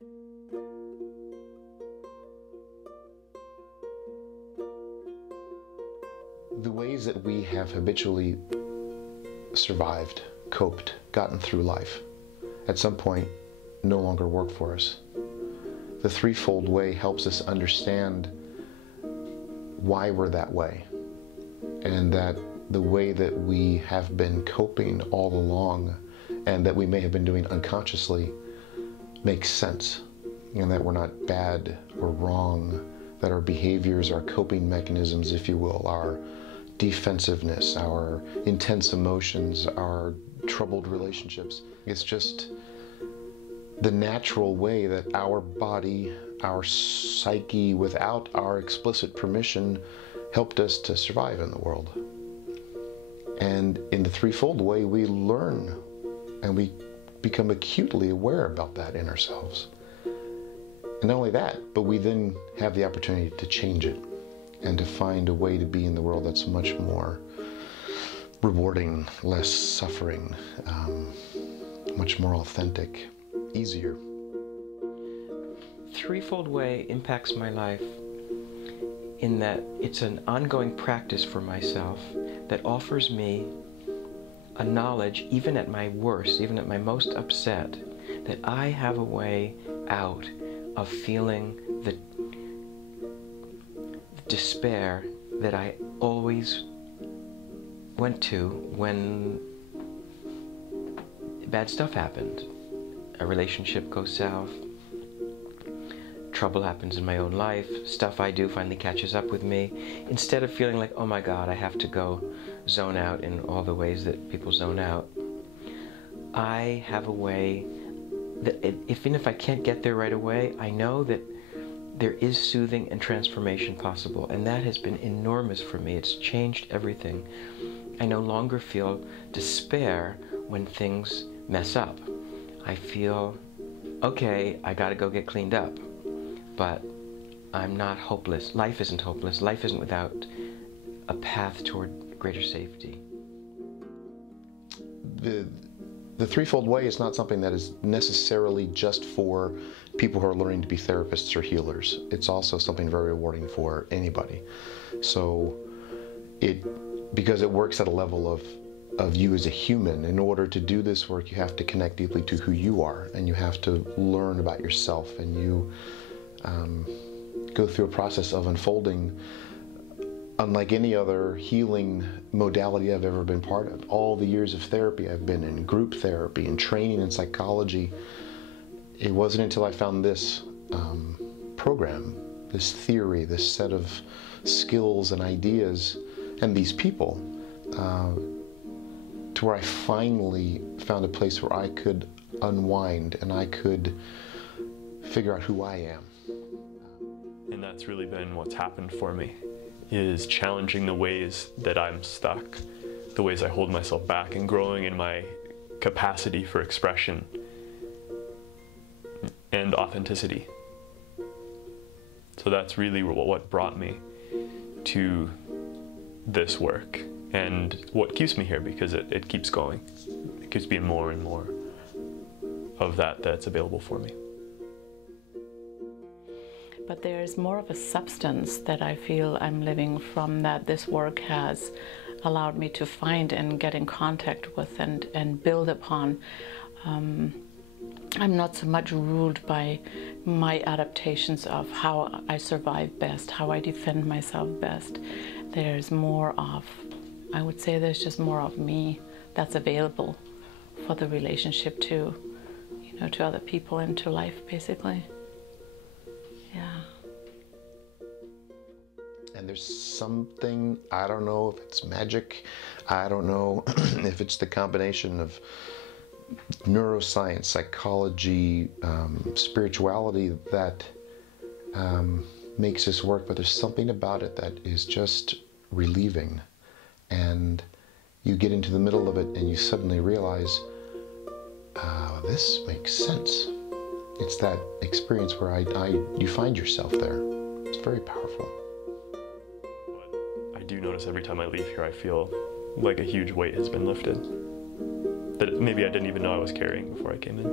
The ways that we have habitually survived, coped, gotten through life, at some point no longer work for us. The threefold way helps us understand why we're that way, and that the way that we have been coping all along and that we may have been doing unconsciously makes sense, and that we're not bad or wrong, that our behaviors, our coping mechanisms, if you will, our defensiveness, our intense emotions, our troubled relationships, it's just the natural way that our body, our psyche, without our explicit permission, helped us to survive in the world. And in the threefold way, we learn and we become acutely aware about that in ourselves. And not only that, but we then have the opportunity to change it and to find a way to be in the world that's much more rewarding, less suffering, much more authentic, easier. Threefold Way impacts my life in that it's an ongoing practice for myself that offers me a knowledge, even at my worst, even at my most upset, that I have a way out of feeling the despair that I always went to when bad stuff happened. A relationship goes south, trouble happens in my own life, stuff I do finally catches up with me. Instead of feeling like, oh my God, I have to go zone out in all the ways that people zone out, I have a way that even if I can't get there right away, I know that there is soothing and transformation possible, and that has been enormous for me. It's changed everything. I no longer feel despair when things mess up. I feel, okay, I gotta go get cleaned up, but I'm not hopeless. Life isn't hopeless. Life isn't without a path toward greater safety. The threefold way is not something that is necessarily just for people who are learning to be therapists or healers. It's also something very rewarding for anybody. So because it works at a level of you as a human, in order to do this work, you have to connect deeply to who you are, and you have to learn about yourself, and you go through a process of unfolding unlike any other healing modality I've ever been part of. All the years of therapy I've been in, group therapy and training in psychology, it wasn't until I found this program, this theory, this set of skills and ideas, and these people, to where I finally found a place where I could unwind and I could figure out who I am. And that's really been what's happened for me, is challenging the ways that I'm stuck, the ways I hold myself back, and growing in my capacity for expression and authenticity. So that's really what brought me to this work, and what keeps me here, because it keeps going. It keeps being more and more of that's available for me. But there's more of a substance that I feel I'm living from, that this work has allowed me to find and get in contact with and build upon. I'm not so much ruled by my adaptations of how I survive best, how I defend myself best. There's more of, I would say there's just more of me that's available for the relationship to, to other people and to life, basically. Yeah. And there's something, I don't know if it's magic, I don't know if it's the combination of neuroscience, psychology, spirituality that makes this work, but there's something about it that is just relieving. And you get into the middle of it and you suddenly realize, this makes sense. It's that experience where you find yourself there. It's very powerful. I do notice every time I leave here, I feel like a huge weight has been lifted that maybe I didn't even know I was carrying before I came in.